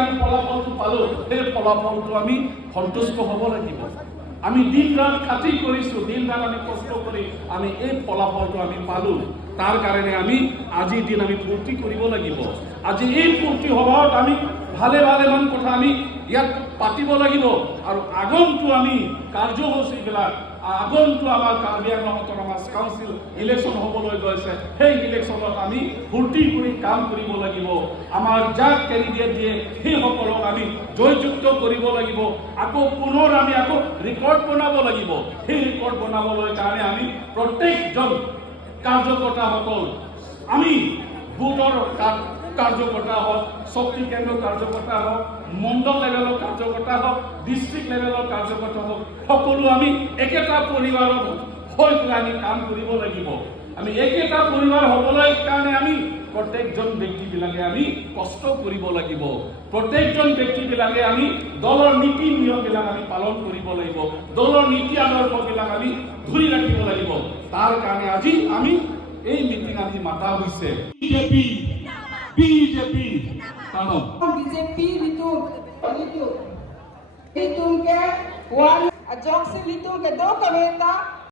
আমি ফলাফলটো পালো, সেই ফলাফলটো আমি সন্তুষ্ট হ'ব লাগিব। আমি দিন ৰাত খাটি কৰিছোঁ, দিন ৰাত আমি কষ্ট কৰি আমি এই ফলাফলটো আমি পালোঁ। তাৰ কাৰণে আমি আজিৰ দিন আমি ফূৰ্তি কৰিব লাগিব। আজি এই ফূৰ্তি সভাত আমি ভালে ভালেমান কথা আমি ইয়াত পাতিব লাগিব। আৰু আগন্তু আমি কাৰ্যসূচীবিলাক, আগন্তু আমাৰ Karbi Anglong autonomous council election হ'বলৈ গৈছে, সেই ইলেকশ্যনত আমি ফূৰ্তি কৰি কাম কৰিব লাগিব। আমাৰ যাক কেণ্ডিডেট দিয়ে সেইসকলক আমি জয়যুক্ত কৰিব লাগিব। আকৌ পুনৰ আমি আকৌ ৰেকৰ্ড বনাব লাগিব। সেই ৰেকৰ্ড বনাবলৈ কাৰণে আমি প্ৰত্যেকজন কাৰ্যকৰ্তাসকল, আমি বুথৰ কাৰ্যকৰ্তা হওক, শক্তি কেন্দ্ৰৰ কাৰ্যকৰ্তা হওক, মণ্ডল লেভেলৰ কাৰ্যকৰ্তা হওক, ডিষ্ট্ৰিক্ট লেভেলৰ কাৰ্যকৰ্তা হওক, সকলো আমি একেটা পৰিবাৰৰ হৈ পেলাই আমি কাম কৰিব লাগিব। আমি একেটা পৰিবাৰ হ'বলৈ কাৰণে আমি প্ৰত্যেকজন ব্যক্তিবিলাকে আমি কষ্ট কৰিব লাগিব। প্ৰত্যেকজন ব্যক্তিবিলাকে আমি দলৰ নীতি নিয়মবিলাক আমি পালন কৰিব লাগিব। দলৰ নীতি আদৰ্শবিলাক আমি ধৰি ৰাখিব লাগিব। তাৰ কাৰণে আজি আমি এই মিটিং আজি মাতা হৈছে। বিজেপি বিজেপি बीजेपी लितूम के वन जोक से लितूम के 2 कमेंटा